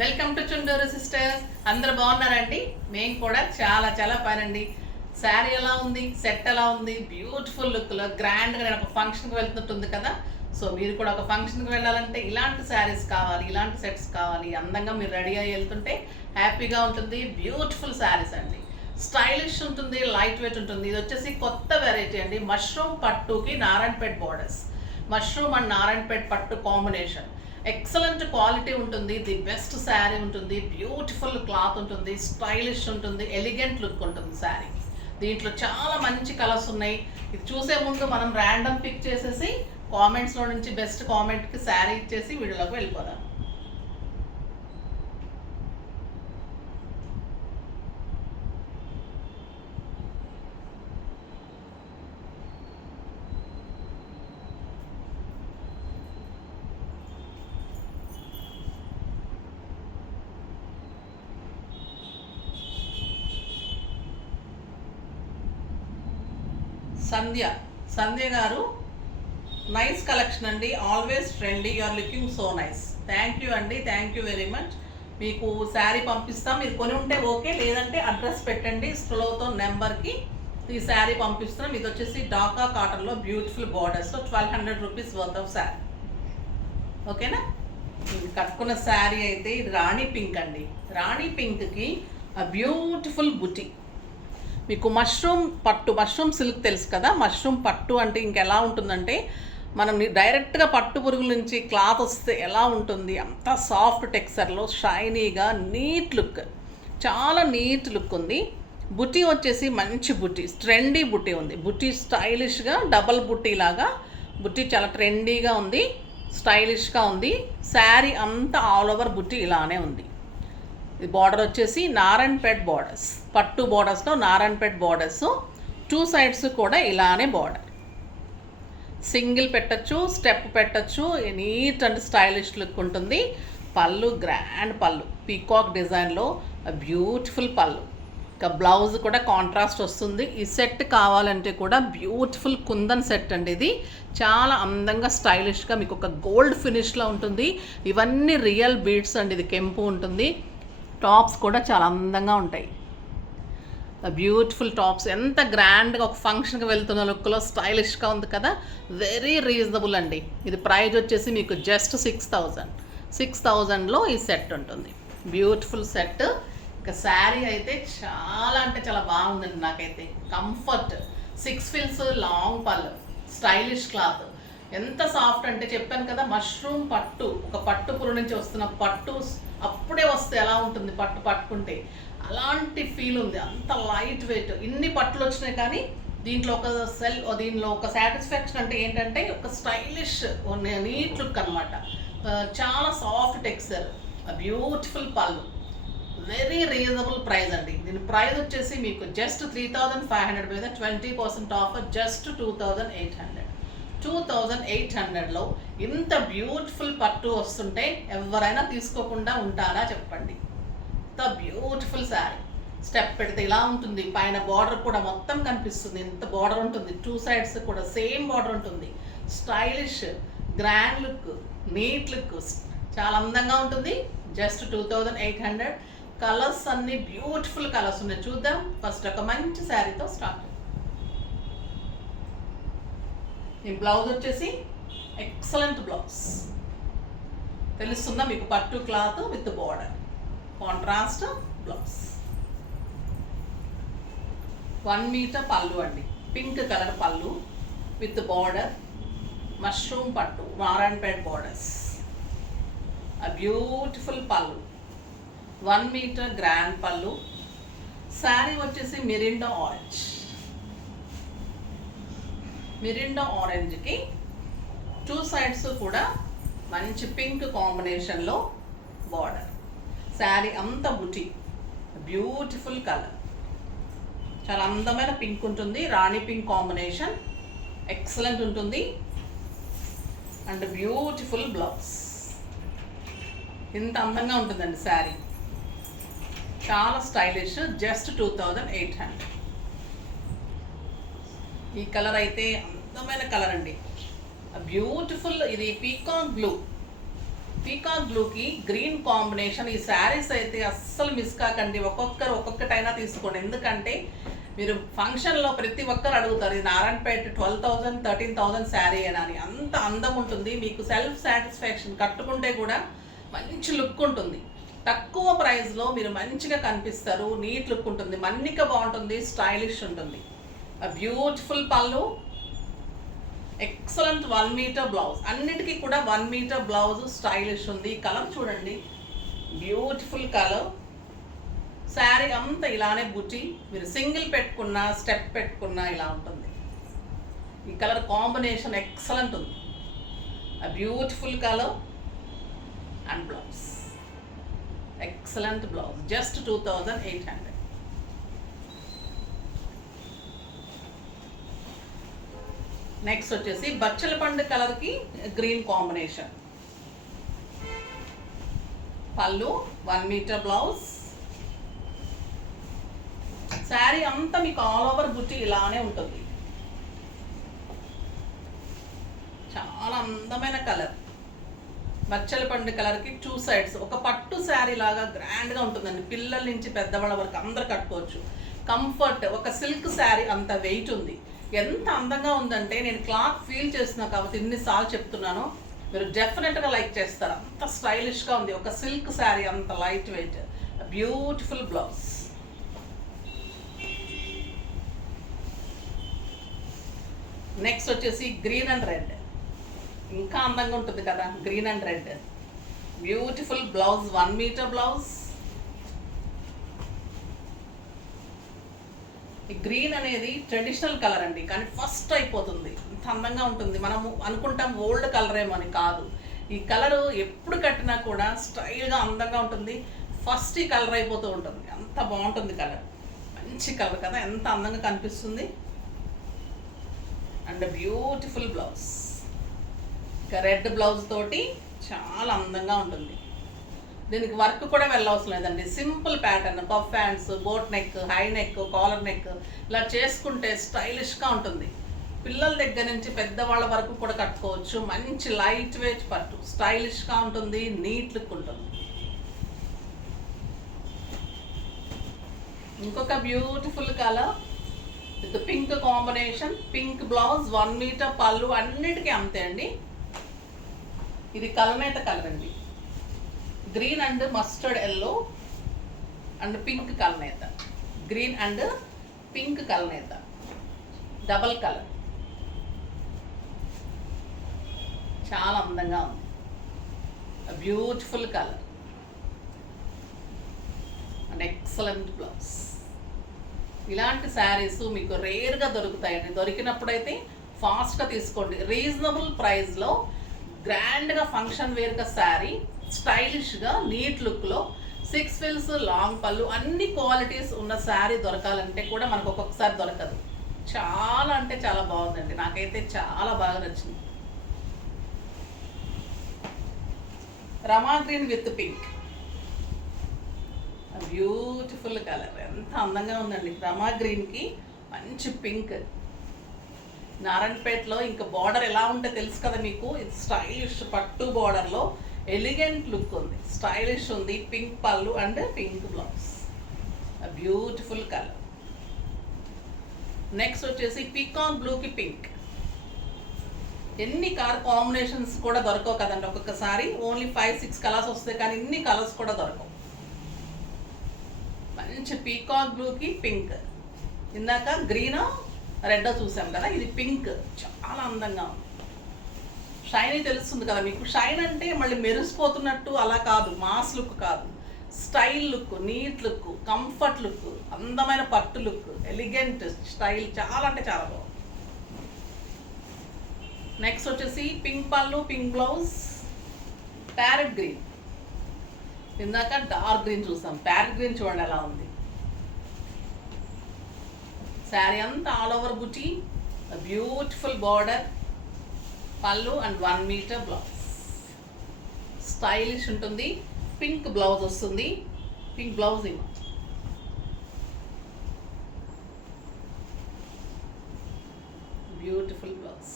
Welcome to Chunduru sisters. అందరు బాగున్నారండి? మేము కూడా చాలా చాలా పనండి. శారీ ఎలా ఉంది, సెట్ ఎలా ఉంది, బ్యూటిఫుల్ లుక్లో గ్రాండ్గా నేను ఒక ఫంక్షన్కి వెళ్తున్నట్టుంది కదా. సో మీరు కూడా ఒక ఫంక్షన్కి వెళ్ళాలంటే ఇలాంటి శారీస్ కావాలి, ఇలాంటి సెట్స్ కావాలి. అందంగా మీరు రెడీ అయ్యి వెళ్తుంటే హ్యాపీగా ఉంటుంది. బ్యూటిఫుల్ శారీస్ అండి, స్టైలిష్ ఉంటుంది, లైట్ వెయిట్ ఉంటుంది. ఇది వచ్చేసి కొత్త వెరైటీ అండి, మష్రూమ్ పట్టుకి Narayanpet borders. Mushroom and Narayanpet పట్టు కాంబినేషన్. ఎక్సలెంట్ క్వాలిటీ ఉంటుంది, ది బెస్ట్ శారీ ఉంటుంది, బ్యూటిఫుల్ క్లాత్ ఉంటుంది, స్టైలిష్ ఉంటుంది, ఎలిగెంట్ లుక్ ఉంటుంది శారీ. దీంట్లో చాలా మంచి కలర్స్ ఉన్నాయి. ఇది చూసే ముందు మనం ర్యాండమ్ పిక్ చేసేసి కామెంట్స్లో నుంచి బెస్ట్ కామెంట్కి శారీ ఇచ్చేసి వీడియోలోకి వెళ్ళిపోదాం. సంధ్య గారు, నైస్ కలెక్షన్ అండి, always trendy, you are looking so nice. Thank you అండి, థ్యాంక్ యూ వెరీ మచ్. మీకు శారీ పంపిస్తాం, మీరు కొని ఉంటే ఓకే, లేదంటే అడ్రస్ పెట్టండి స్క్రోల్తో నెంబర్కి, ఈ శారీ పంపిస్తున్నాం. ఇది వచ్చేసి డాకా కాటన్లో బ్యూటిఫుల్ బార్డర్స్లో 1200 రూపీస్ వర్త్ ఆఫ్ శారీ. ఓకేనా? కట్టుకున్న శారీ అయితే ఇది రాణి పింక్ అండి. రాణి పింక్కి బ్యూటిఫుల్ బుటీ. మీకు మష్రూమ్ పట్టు, మష్రూమ్ సిల్క్ తెలుసు కదా. మష్రూమ్ పట్టు అంటే ఇంకెలా ఉంటుందంటే, మనం డైరెక్ట్గా పట్టు పురుగుల నుంచి క్లాత్ వస్తే ఎలా ఉంటుంది, అంత సాఫ్ట్ టెక్స్చర్లో షైనీగా నీట్ లుక్, చాలా నీట్ లుక్ ఉంది. బుటీ వచ్చేసి మంచి బుటీ, ట్రెండీ బుటీ ఉంది. బుటీ స్టైలిష్గా డబల్ బుటీ లాగా బుటీ చాలా ట్రెండీగా ఉంది, స్టైలిష్గా ఉంది. శారీ అంతా ఆల్ ఓవర్ బుటీ ఇలానే ఉంది. ఈ బార్డర్ వచ్చేసి నారాయణపేట్ బార్డర్స్, పట్టు బార్డర్స్లో నారాయణపేట్ బార్డర్స్. 2 సైడ్స్ కూడా ఇలానే బార్డర్. సింగిల్ పెట్టచ్చు, స్టెప్ పెట్టచ్చు, నీట్ అండ్ స్టైలిష్ లుక్ ఉంటుంది. పళ్ళు గ్రాండ్ పళ్ళు, పీకాక్ డిజైన్లో బ్యూటిఫుల్ పళ్ళు. ఇంకా బ్లౌజ్ కూడా కాంట్రాస్ట్ వస్తుంది. ఈ సెట్ కావాలంటే కూడా బ్యూటిఫుల్ కుందన్ సెట్ అండి. ఇది చాలా అందంగా స్టైలిష్గా మీకు ఒక గోల్డ్ ఫినిష్లో ఉంటుంది. ఇవన్నీ రియల్ బీడ్స్ అండి. ఇది కెంపు ఉంటుంది. టాప్స్ కూడా చాలా అందంగా ఉంటాయి, బ్యూటిఫుల్ టాప్స్. ఎంత గ్రాండ్గా ఒక ఫంక్షన్కి వెళ్తున్న లుక్లో స్టైలిష్గా ఉంది కదా. వెరీ రీజనబుల్ అండి. ఇది ప్రైస్ వచ్చేసి మీకు జస్ట్ 6000లో ఈ సెట్ ఉంటుంది. Beautiful set. ఇక శారీ అయితే చాలా అంటే చాలా బాగుందండి. నాకైతే కంఫర్ట్. 6 ఫిల్స్ లాంగ్ పళ్ళు, స్టైలిష్ క్లాత్. ఎంత సాఫ్ట్ అంటే చెప్పాను కదా, మష్రూమ్ పట్టు, ఒక పట్టు పురు నుంచి వస్తున్న పట్టు అప్పుడే వస్తే ఎలా ఉంటుంది పట్టు పట్టుకుంటే, అలాంటి ఫీల్ ఉంది. అంత లైట్ వెయిట్. ఇన్ని పట్టులు వచ్చినాయి కానీ దీంట్లో ఒక సాటిస్ఫాక్షన్ అంటే ఏంటంటే ఒక స్టైలిష్ నీట్ లుక్ అనమాట. చాలా సాఫ్ట్ టెక్స్చర్, బ్యూటిఫుల్ పళ్ళు, వెరీ రీజనబుల్ ప్రైస్ అండి. దీని ప్రైస్ వచ్చేసి మీకు జస్ట్ 3500 మీద 20% ఆఫర్, జస్ట్ 2800లో ఇంత బ్యూటిఫుల్ పట్టు వస్తుంటే ఎవరైనా తీసుకోకుండా ఉంటారా చెప్పండి. ఇంత బ్యూటిఫుల్ శారీ. స్టెప్ పెడితే ఇలా ఉంటుంది, పైన బార్డర్ కూడా మొత్తం కనిపిస్తుంది. ఎంత బార్డర్ ఉంటుంది, 2 సైడ్స్ కూడా సేమ్ బార్డర్ ఉంటుంది. Stylish, grand look, neat look, చాలా అందంగా ఉంటుంది. జస్ట్ 2800. కలర్స్ అన్ని బ్యూటిఫుల్ కలర్స్ ఉన్నాయి. చూద్దాం. ఫస్ట్ ఒక మంచి శారీతో స్టార్ట్. ఈ బ్లౌజ్ వచ్చేసి ఎక్సలెంట్ బ్లౌజ్, తెలుస్తుందా మీకు? పట్టు cloth with border, contrast blouse. 1 metre పళ్ళు అండి, పింక్ కలర్ పళ్ళు విత్ బార్డర్, మష్రూమ్ పట్టు, నారాయణపేట్ బార్డర్స్. బ్యూటిఫుల్ పళ్ళు, 1 మీటర్ గ్రాండ్ పళ్ళు. శారీ వచ్చేసి మిరిండా ఆరెంజ్కి 2 సైడ్స్ కూడా మంచి పింక్ కాంబినేషన్లో బార్డర్. శారీ అంతా బుటీ, బ్యూటిఫుల్ కలర్, చాలా అందమైన పింక్ ఉంటుంది. రాణి పింక్ కాంబినేషన్ ఎక్సలెంట్ ఉంటుంది. And beautiful blouse. ఇంత అందంగా ఉంటుందండి శారీ, చాలా స్టైలిష్. జస్ట్ 2800. ఈ కలర్ అయితే అందమైన కలర్ అండి, బ్యూటిఫుల్. ఇది పీకాక్ బ్లూ, పీకాక్ బ్లూకి గ్రీన్ కాంబినేషన్. ఈ శారీస్ అయితే అస్సలు మిస్ కాకండి, ఒక్కొక్కరు ఒక్కొక్కటైనా తీసుకోండి. ఎందుకంటే మీరు ఫంక్షన్లో ప్రతి ఒక్కరు అడుగుతారు ఇది నారాయణపేట 12,000 13,000 శారీ అని. అంత అందం ఉంటుంది, మీకు సెల్ఫ్ సాటిస్ఫాక్షన్. కట్టుకుంటే కూడా మంచి లుక్ ఉంటుంది, తక్కువ ప్రైస్లో మీరు మంచిగా కనిపిస్తారు, నీట్ లుక్ ఉంటుంది, మన్నిక బాగుంటుంది, స్టైలిష్ ఉంటుంది. బ్యూటిఫుల్ పళ్ళు, ఎక్సలెంట్ 1 మీటర్ బ్లౌజ్. అన్నిటికీ కూడా 1 మీటర్ బ్లౌజ్, స్టైలిష్ ఉంది. కలర్ చూడండి, బ్యూటిఫుల్ కలర్. శారీ అంతా ఇలానే బుట్టి, మీరు సింగిల్ పెట్టుకున్నా స్టెప్ పెట్టుకున్నా ఇలా ఉంటుంది. ఈ కలర్ కాంబినేషన్ ఎక్సలెంట్ ఉంది. Beautiful colour and blouse, excellent blouse, just 2,800. Next వచ్చేసి బచ్చల పండు కలర్కి గ్రీన్ కాంబినేషన్. పళ్ళు 1 మీటర్ బ్లౌజ్. శారీ అంతా మీకు ఆల్ ఓవర్ బుట్టి ఇలానే ఉంటుంది. చాలా అందమైన కలర్, బచ్చల పండు కలర్కి 2 సైడ్స్ ఒక పట్టు శారీ లాగా గ్రాండ్గా ఉంటుందండి. పిల్లల నుంచి పెద్దవాళ్ళ వరకు అందరు కట్టుకోవచ్చు. కంఫర్ట్, ఒక సిల్క్ శారీ అంత వెయిట్ ఉంది. ఎంత అందంగా ఉందంటే నేను క్లాత్ ఫీల్ చేస్తున్నా కాబట్టి ఇన్నిసార్లు చెప్తున్నాను, మీరు డెఫినెట్గా లైక్ చేస్తారు. అంత స్టైలిష్గా ఉంది, ఒక సిల్క్ శారీ అంత light weight. Beautiful blouse. Next వచ్చేసి గ్రీన్ అండ్ రెడ్, ఇంకా అందంగా ఉంటుంది కదా, green and red. Beautiful blouse, 1 metre blouse. ఈ గ్రీన్ అనేది ట్రెడిషనల్ కలర్ అండి, కానీ ఫస్ట్ అయిపోతుంది, అంత అందంగా ఉంటుంది. మనము అనుకుంటాం ఓల్డ్ కలర్ ఏమో అని, కాదు. ఈ కలరు ఎప్పుడు కట్టినా కూడా స్టైల్గా అందంగా ఉంటుంది. ఫస్ట్ ఈ కలర్ అయిపోతూ ఉంటుంది, అంత బాగుంటుంది కలర్. మంచి కలర్ కదా, ఎంత అందంగా కనిపిస్తుంది. అండ్ బ్యూటిఫుల్ బ్లౌజ్, ఇంకా రెడ్ బ్లౌజ్ తోటి చాలా అందంగా ఉంటుంది. దీనికి వర్క్ కూడా వెళ్ళవసరం లేదండి, simple pattern, puff hands, boat neck, high neck, collar neck ఇలా చేసుకుంటే స్టైలిష్గా ఉంటుంది. పిల్లల దగ్గర నుంచి పెద్దవాళ్ళ వరకు కూడా కట్టుకోవచ్చు. మంచి లైట్ వెయిట్ పట్టు, స్టైలిష్గా ఉంటుంది, నీట్ లుక్ ఉంటుంది. ఇంకొక beautiful colour with pink combination, pink blouse, 1 metre పళ్ళు. అన్నిటికీ అంతే అండి. ఇది కలనేత కలర్ అండి, green and mustard yellow and pink కలనేత, గ్రీన్ అండ్ పింక్ కలనేత, డబల్ కలర్. చాలా అందంగా ఉంది, beautiful colour and excellent blouse. ఇలాంటి శారీస్ మీకు రేర్గా దొరుకుతాయండి. దొరికినప్పుడైతే ఫాస్ట్గా తీసుకోండి. రీజనబుల్ ప్రైస్లో గ్రాండ్గా ఫంక్షన్ వేర్గా శారీ, స్టైలిష్గా నీట్ లుక్లో, 6 ఫిల్స్, లాంగ్ పళ్ళు, అన్ని క్వాలిటీస్ ఉన్న శారీ దొరకాలంటే కూడా మనకు ఒక్కొక్కసారి దొరకదు. చాలా అంటే చాలా బాగుందండి, నాకైతే చాలా బాగా నచ్చింది. Rama green with pink, beautiful colour, ఎంత అందంగా ఉందండి. రమా గ్రీన్కి మంచి పింక్. నారాయణపేటలో ఇంకా బార్డర్ ఎలా ఉంటే తెలుసు కదా మీకు, ఇది స్టైలిష్ పట్టు బార్డర్లో ఎలిగెంట్ లుక్ ఉంది, స్టైలిష్ ఉంది. పింక్ పళ్ళు and pink blouse, beautiful colour. Next వచ్చేసి పీకాక్ బ్లూకి పింక్. ఎన్ని కలర్ కాంబినేషన్స్ కూడా దొరకవు కదండి ఒక్కొక్కసారి, ఓన్లీ 5-6 కలర్స్ వస్తాయి, కానీ ఇన్ని కలర్స్ కూడా దొరకవు. మంచి పీకాక్ బ్లూకి పింక్. ఇందాక గ్రీన్ రెడ్ చూసాం కదా, ఇది పింక్, చాలా అందంగా ఉంది. షైనీ తెలుస్తుంది కదా మీకు. షైన్ అంటే మళ్ళీ మెరిసిపోతున్నట్టు అలా కాదు, మాస్ లుక్ కాదు, style look, neat look, comfort look, అందమైన పట్టు లుక్, ఎలిగెంట్ స్టైల్, చాలా అంటే చాలా బాగుంది. నెక్స్ట్ వచ్చేసి పింక్ పళ్ళు, పింక్ బ్లౌజ్, ప్యారెట్ గ్రీన్. ఇందాక డార్క్ గ్రీన్ చూసాం, ప్యారెట్ గ్రీన్ చూడండి ఎలా ఉంది. శారీ అంతా ఆల్ ఓవర్ బుటీ, బ్యూటిఫుల్ బార్డర్, పళ్ళు అండ్ 1 మీటర్ బ్లౌజ్, స్టైలిష్ ఉంటుంది. పింక్ బ్లౌజ్ వస్తుంది, పింక్ బ్లౌజ్ ఏమో. బ్యూటిఫుల్ బ్లౌజ్,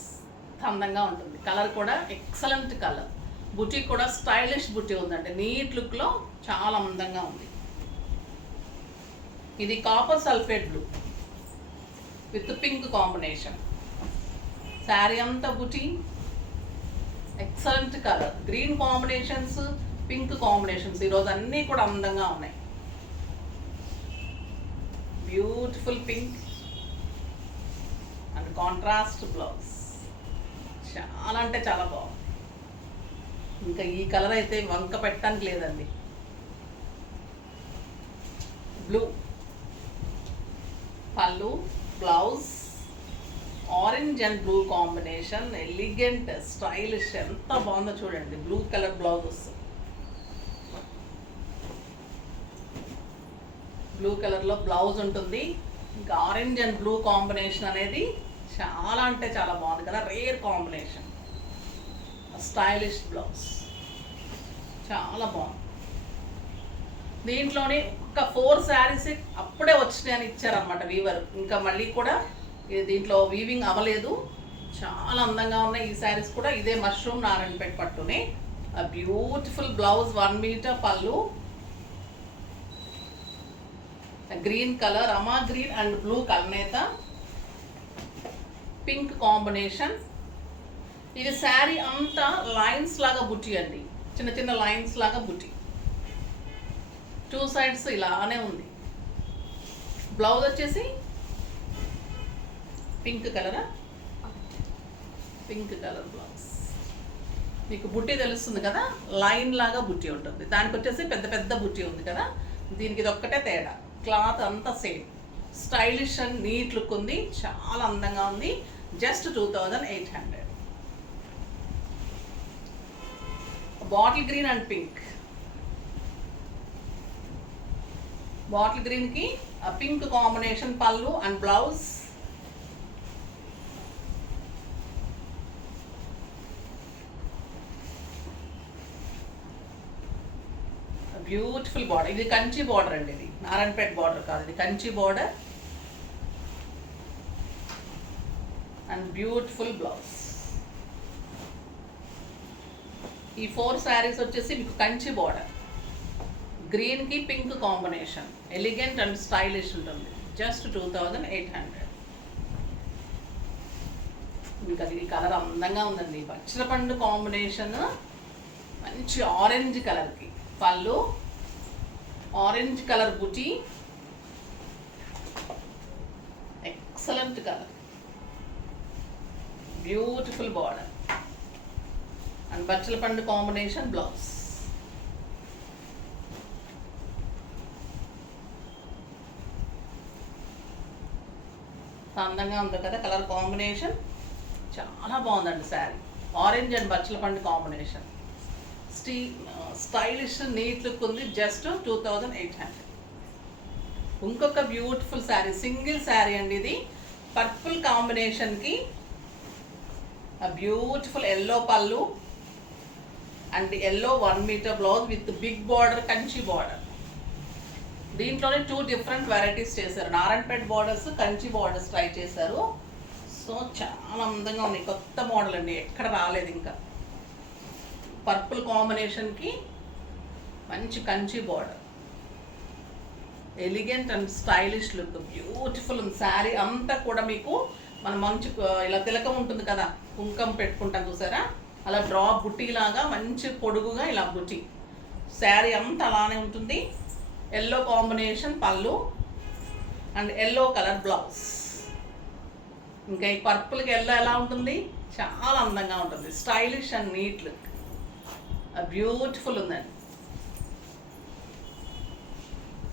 అందంగా ఉంటుంది. కలర్ కూడా ఎక్సలెంట్ కలర్, బుటీ కూడా స్టైలిష్ బుటీ ఉందండి, నీట్ లుక్లో చాలా అందంగా ఉంది. ఇది copper sulphate blue with pink combination. Sari అంతా బుటీ, excellent colour, green combinations, pink combinations, ఈరోజు అన్నీ కూడా అందంగా ఉన్నాయి. Beautiful pink and contrast blouse, చాలా అంటే చాలా బాగుంది. ఇంకా ఈ కలర్ అయితే వంక పెట్టడానికి లేదండి. బ్లూ పళ్ళు, blouse orange and blue combination, elegant stylish, ఎంత బాగుందో చూడండి. బ్లూ కలర్ బ్లౌజ్ వస్తుంది, బ్లూ కలర్లో బ్లౌజ్ ఉంటుంది. ఇంకా ఆరెంజ్ అండ్ బ్లూ కాంబినేషన్ అనేది చాలా అంటే చాలా బాగుంది కదా, రేర్ కాంబినేషన్. స్టైలిష్ బ్లౌజ్ చాలా బాగుంది. దీంట్లోనే ఒక 4 శారీస్ అప్పుడే వచ్చినాయని ఇచ్చారనమాట వీవర్. ఇంకా మళ్ళీ కూడా దీంట్లో వీవింగ్ అవ్వలేదు. చాలా అందంగా ఉన్నాయి ఈ శారీస్ కూడా. ఇదే మష్రూమ్ నారాయణపేట పట్టునే బ్యూటిఫుల్ బ్లౌజ్, 1 మీటర్ పళ్ళు, గ్రీన్ కలర్, అమా గ్రీన్ అండ్ బ్లూ కల్నేత, పింక్ కాంబినేషన్. ఇది శారీ అంతా లైన్స్ లాగా బుట్టి అండి, చిన్న చిన్న లైన్స్ లాగా బుట్టి, 2 సైడ్స్ ఇలానే ఉంది. బ్లౌజ్ వచ్చేసి పింక్ కలరా, పింక్ కలర్ బ్లౌజ్. మీకు బుట్టి తెలుస్తుంది కదా, లైన్ లాగా బుట్టి ఉంటుంది. దానికి వచ్చేసి పెద్ద పెద్ద బుట్టి ఉంది కదా, దీనికి ఇది ఒక్కటే తేడా. క్లాత్ అంతా same, stylish and neat look ఉంది, చాలా అందంగా ఉంది. Just 2800. Bottle green and pink, bottle గ్రీన్కి pink combination pallu and blouse. Beautiful border, ఇది కంచి బార్డర్ అండి, ఇది నారాయణపేట బార్డర్ కాదు, ఇది Kanchi border and beautiful blouse. ఈ 4 శారీస్ వచ్చేసి మీకు కంచి బార్డర్, గ్రీన్కి pink combination, elegant and stylish ఉంటుంది. జస్ట్ 2800. మీకు అది ఈ కలర్ అందంగా ఉందండి, పచ్చలపండు కాంబినేషన్, మంచి ఆరెంజ్ కలర్కి పళ్ళు, ఆరెంజ్ కలర్ బుటీ, excellent colour, beautiful border and బచ్చలపండు కాంబినేషన్ బ్లౌజ్. అందంగా ఉంది కదా కలర్ కాంబినేషన్, చాలా బాగుందండి శారీ. ఆరెంజ్ అండ్ బచ్చలపండు కాంబినేషన్, స్టైలిష్ నీట్ లుక్ ఉంది. జస్ట్ 2800. ఇంకొక బ్యూటిఫుల్ శారీ, సింగిల్ శారీ అండి ఇది, పర్పుల్ కాంబినేషన్కి beautiful yellow pallu and yellow 1 metre blouse with big border, Kanchi border. దీంట్లోనే 2 డిఫరెంట్ వెరైటీస్ చేశారు, Narayanpet borders, Kanchi borders try చేశారు. సో చాలా అందంగా ఉంది, కొత్త మోడల్ అండి, ఎక్కడ రాలేదు ఇంకా. పర్పుల్ కాంబినేషన్కి మంచి Kanchi border, elegant and stylish look, beautiful ఉంది. శారీ అంతా కూడా మీకు మన మంచి ఇలా తిలకం ఉంటుంది కదా, కుంకం పెట్టుకుంటాం చూసారా, అలా డ్రాప్ బుట్టి లాగా మంచి పొడుగుగా ఇలా బుట్టి. శారీ అంతా అలానే ఉంటుంది. Yellow combination pallu and yellow colour blouse. ఇంకా ఈ పర్పుల్కి ఎల్లో ఎలా ఉంటుంది, చాలా అందంగా ఉంటుంది, stylish and neat look, beautiful ఉందండి.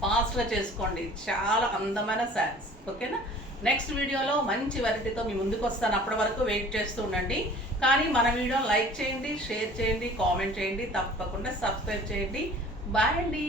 ఫాస్ట్గా చేసుకోండి, చాలా అందమైన శారీస్. ఓకేనా, నెక్స్ట్ వీడియోలో మంచి వెరైటీతో మీ ముందుకు వస్తాను. అప్పటి వరకు వెయిట్ చేస్తూ ఉండండి. కానీ మన వీడియో లైక్ చేయండి, షేర్ చేయండి, కామెంట్ చేయండి, తప్పకుండా సబ్స్క్రైబ్ చేయండి. బాయ్ అండి.